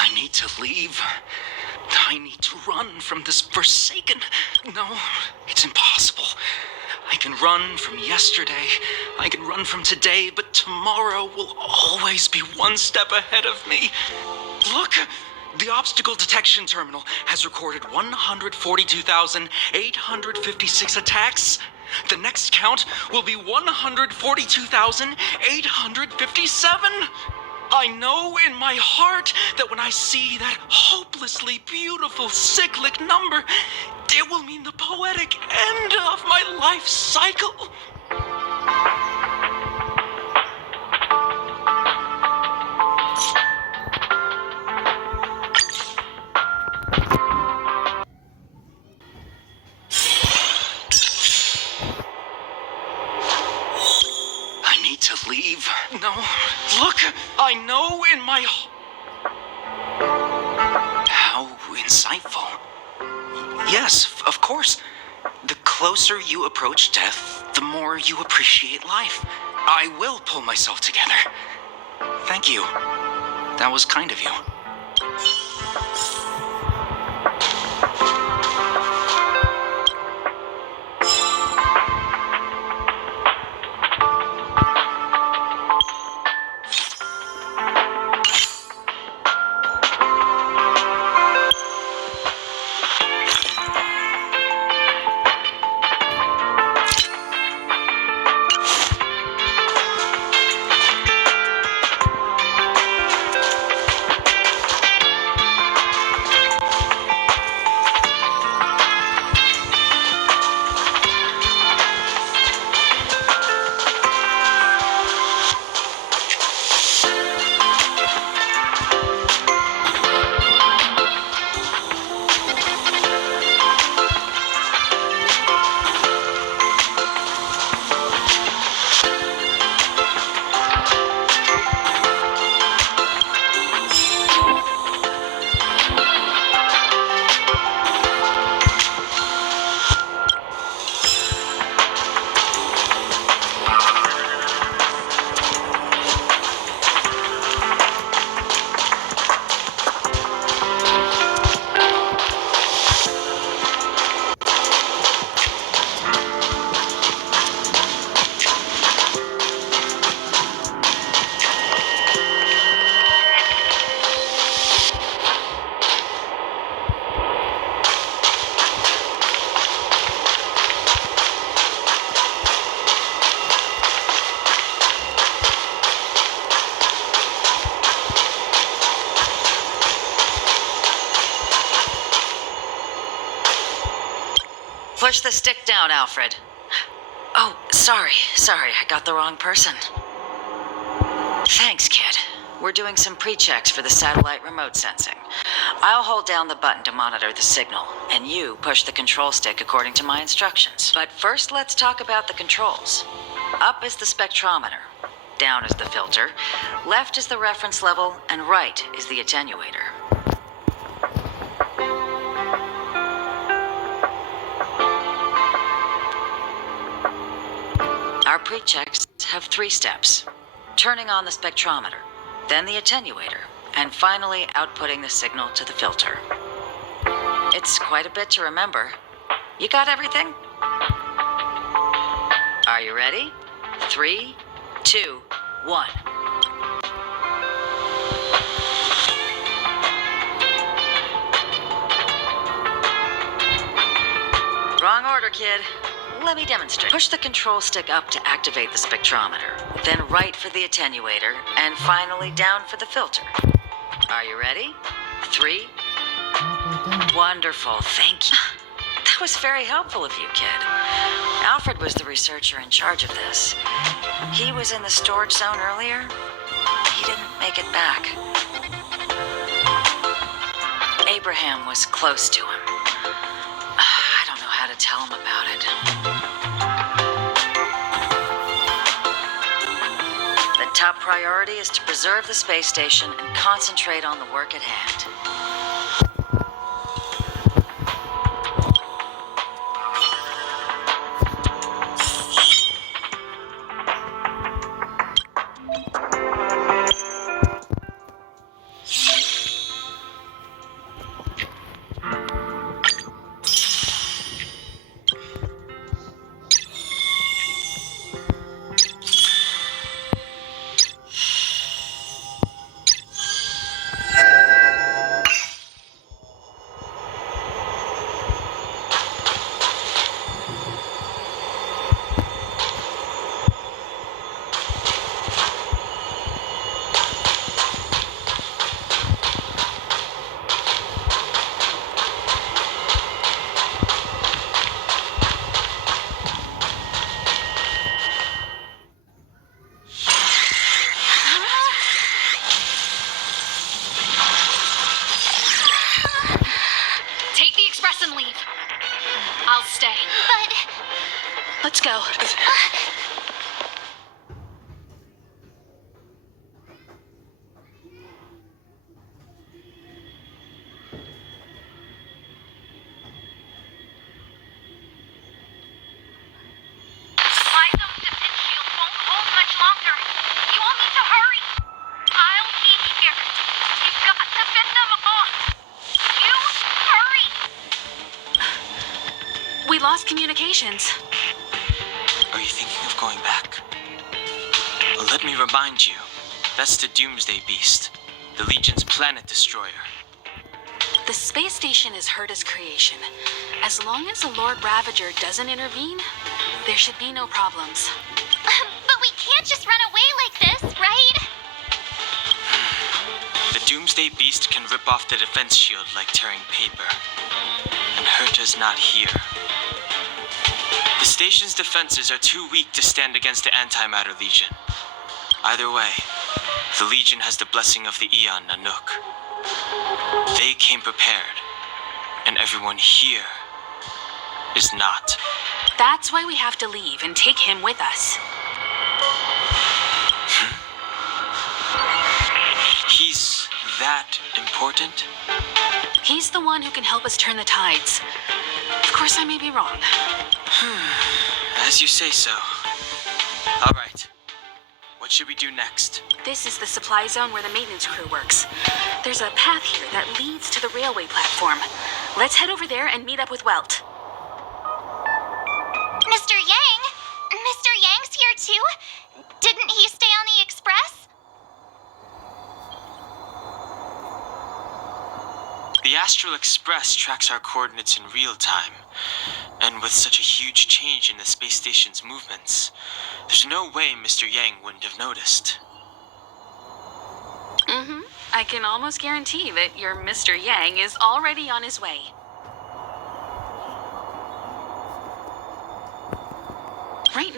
I need to leave. I need to run from this forsaken... No, it's impossible. I can run from yesterday, I can run from today, but tomorrow will always be one step ahead of me. Look! The obstacle detection terminal has recorded 142,856 attacks. The next count will be 142,857. I know in my heart that when I see that hopelessly beautiful cyclic number, it will mean the poetic end of my life cycle. I need to leave. No, look, I know in my... How insightful. Yes, of course. The closer you approach death, the more you appreciate life. I will pull myself together. Thank you. That was kind of you. Push the stick down, Alfred. Oh, sorry, I got the wrong person. Thanks, kid. We're doing some pre-checks for the satellite remote sensing. I'll hold down the button to monitor the signal, and you push the control stick according to my instructions. But first, let's talk about the controls. Up is the spectrometer, down is the filter, left is the reference level, and right is the attenuator. Our pre-checks have 3 steps. Turning on the spectrometer, then the attenuator, and finally outputting the signal to the filter. It's quite a bit to remember. You got everything? Are you ready? 3, 2, 1. Wrong order, kid. Let me demonstrate. Push the control stick up to activate the spectrometer, then right for the attenuator, and finally down for the filter. Are you ready? 3. Wonderful, thank you. That was very helpful of you, kid. Alfred was the researcher in charge of this. He was in the storage zone earlier. He didn't make it back. Abraham was close to him. I don't know how to tell him about it. The top priority is to preserve the space station and concentrate on the work at hand. Let's go. We lost communications. Are you thinking of going back? Well, let me remind you, that's the Doomsday Beast, the Legion's planet destroyer. The space station is Herta's creation. As long as the Lord Ravager doesn't intervene, there should be no problems. But we can't just run away like this, right? The Doomsday Beast can rip off the defense shield like tearing paper. And Herta's not here. The station's defenses are too weak to stand against the Antimatter Legion. Either way, the Legion has the blessing of the Aeon Nanook. They came prepared, and everyone here is not. That's why we have to leave and take him with us. He's that important? He's the one who can help us turn the tides. Of course, I may be wrong. As you say so. All right. What should we do next? This is the supply zone where the maintenance crew works. There's a path here that leads to the railway platform. Let's head over there and meet up with Welt. Mr. Yang? Mr. Yang's here too? Didn't he stay on the express? The Astral Express tracks our coordinates in real time. And with such a huge change in the space station's movements, there's no way Mr. Yang wouldn't have noticed. I can almost guarantee that your Mr. Yang is already on his way.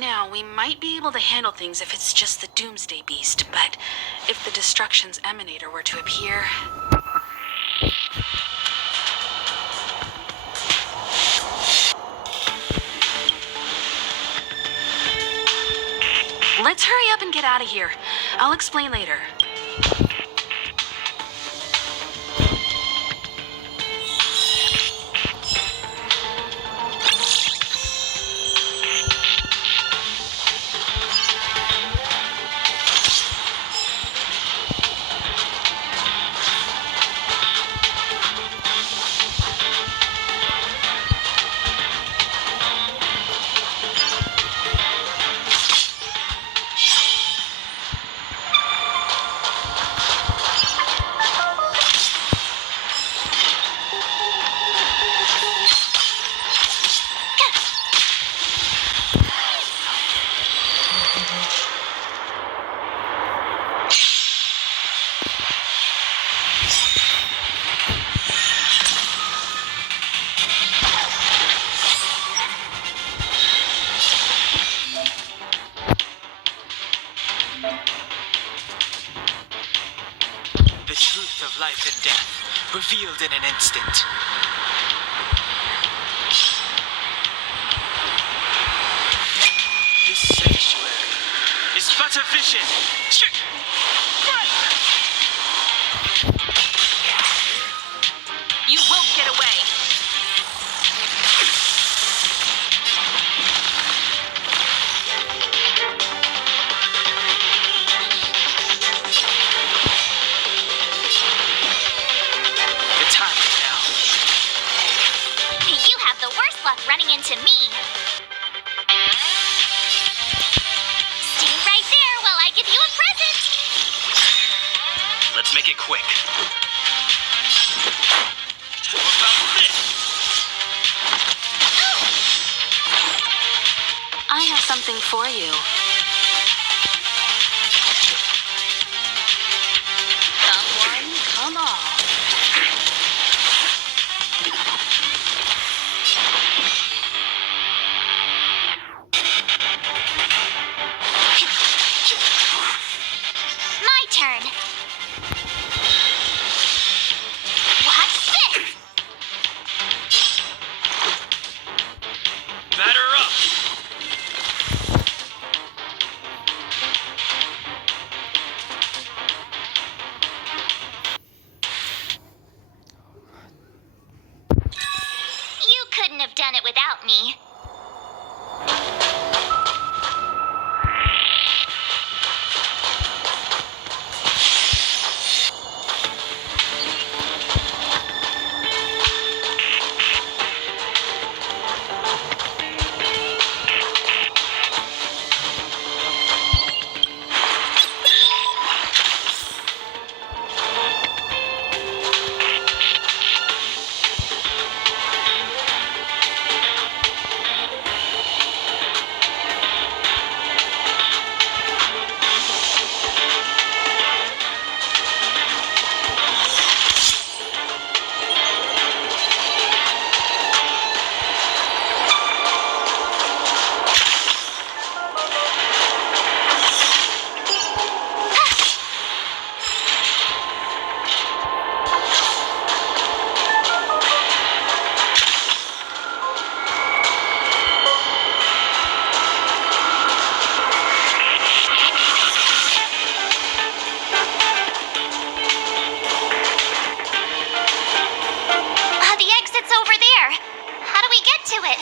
now, we might be able to handle things if it's just the Doomsday Beast, but if the Destruction's Emanator were to appear... Let's hurry up and get out of here. I'll explain later. The truth of life and death, revealed in an instant. This sanctuary is but a vision. You won't get away! The time is now. You have the worst luck running into me. Stay right there while I give you a present. Let's make it quick. What about this? I have something for you. Come one, come all. My turn. Watch this. Batter up. You couldn't have done it without me. The exit's over there. How do we get to it?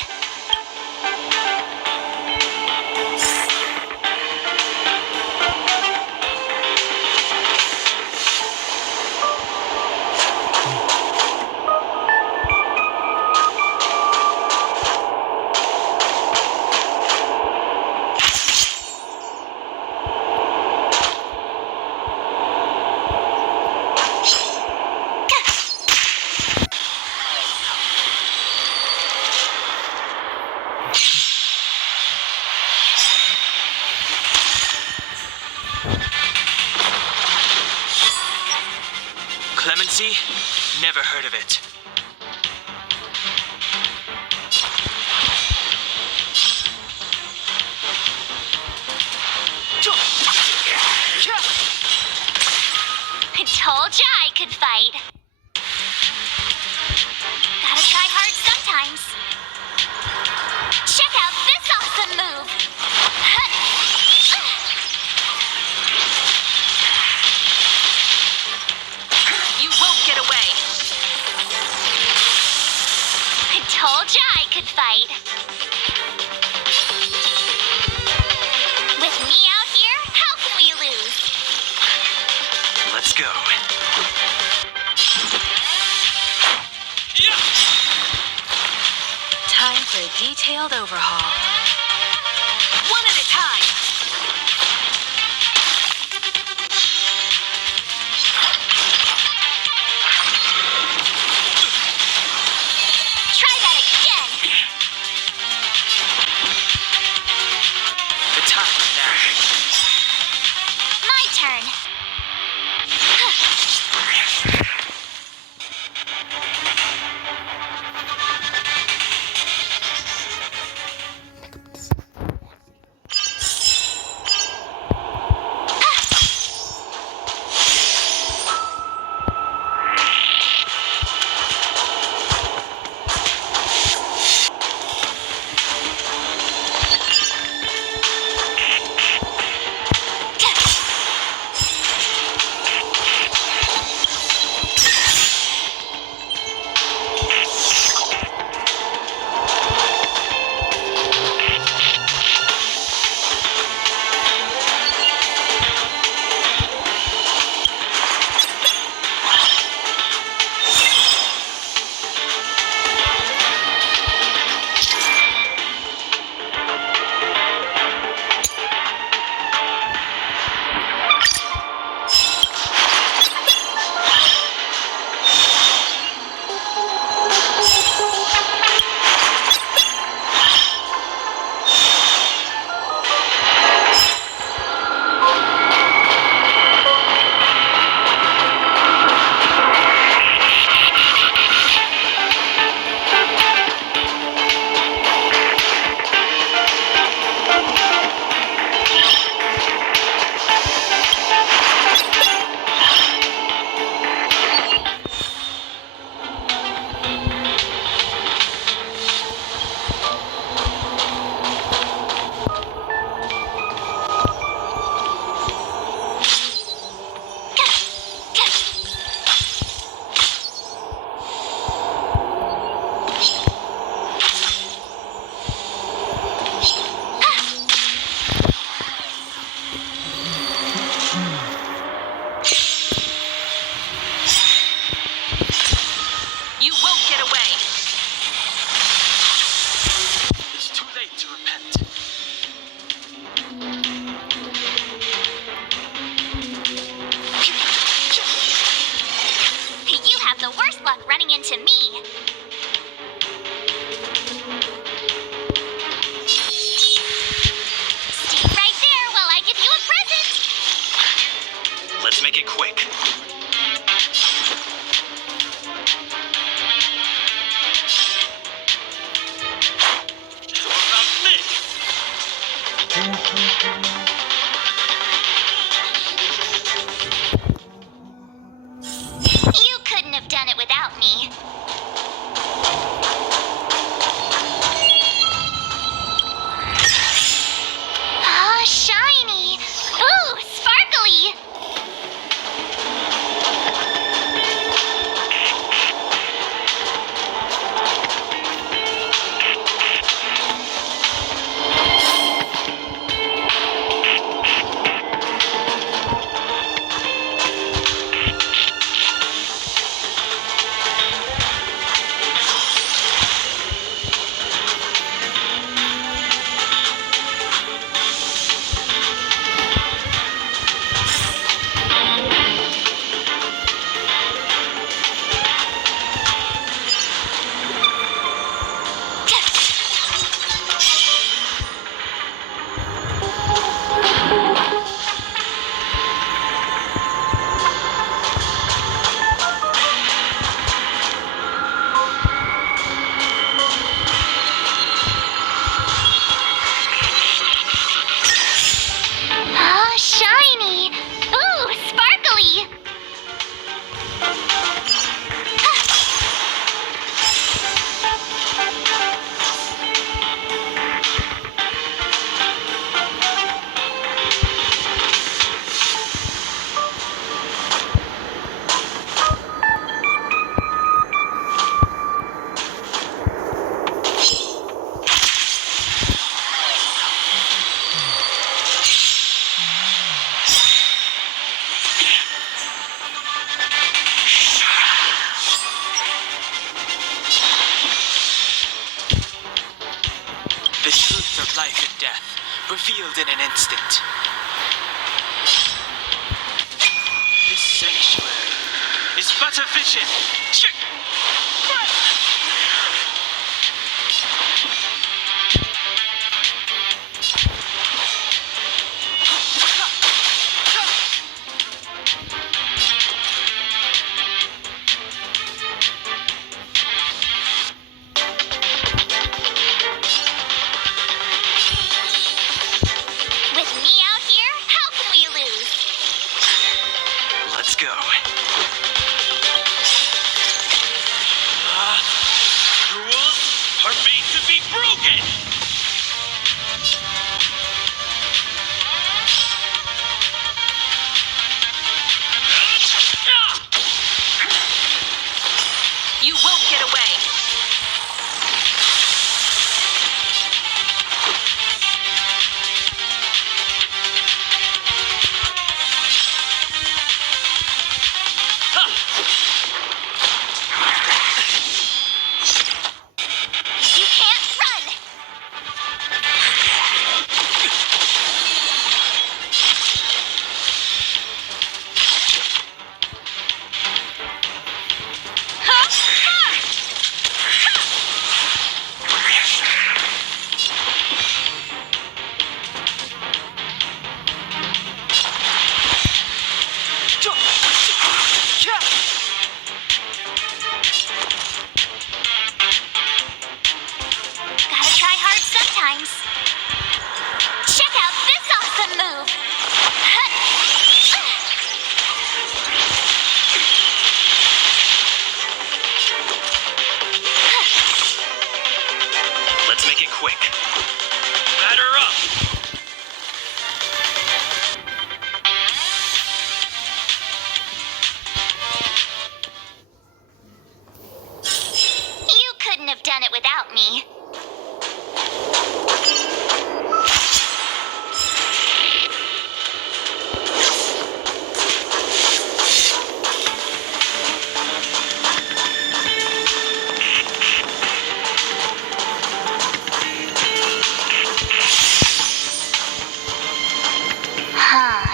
Clemency? Never heard of it. I told ya I could fight. Gotta try hard sometimes. Check out this awesome move. You won't get away. I told ya I could fight. With me out here, how can we lose? Let's go. Time for a detailed overhaul. One at a time. Try that again. The time is now. My turn. You won't get away. It's too late to repent. You have the worst luck running into me. Stay right there while I give you a present. Let's make it quick. How about me? You couldn't have done it without me. Ah, shiny. Ooh, sparkly. life and death, revealed in an instant. This sanctuary is but a vision. With me out here, how can we lose? Let's go. Rules are made to be broken! You won't get away. You can't run! Gotta try hard sometimes. Check out this awesome move! Let's make it quick. Batter up! You couldn't have done it without me.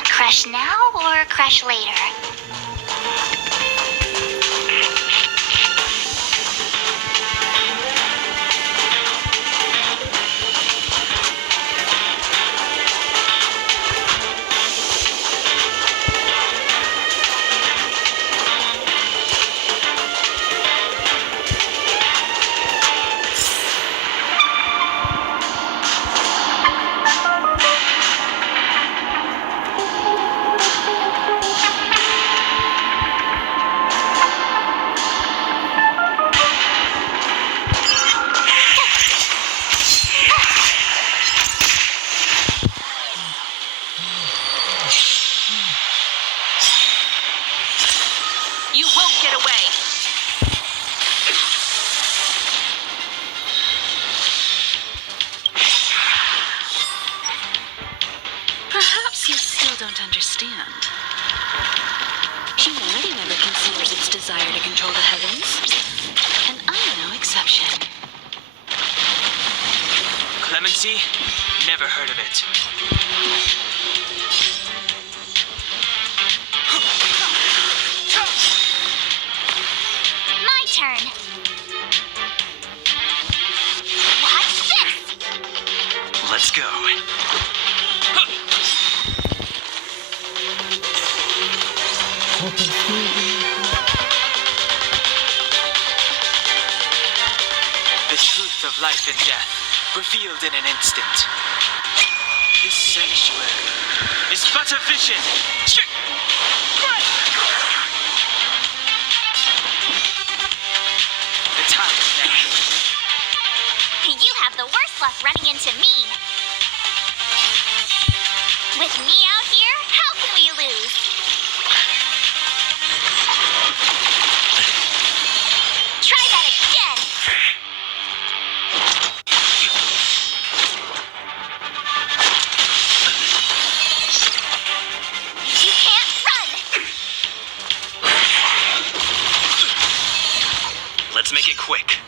Crush now or crush later? You won't get away. Perhaps you still don't understand. Humanity never conceals its desire to control the heavens. And I'm no exception. Clemency? Never heard of it. My turn. Watch this! Let's go. The truth of life and death, revealed in an instant. This sanctuary is but a vision. The time is now. You have the worst luck running into me. With me out here, how can we lose? Try that again. You can't run. Let's make it quick.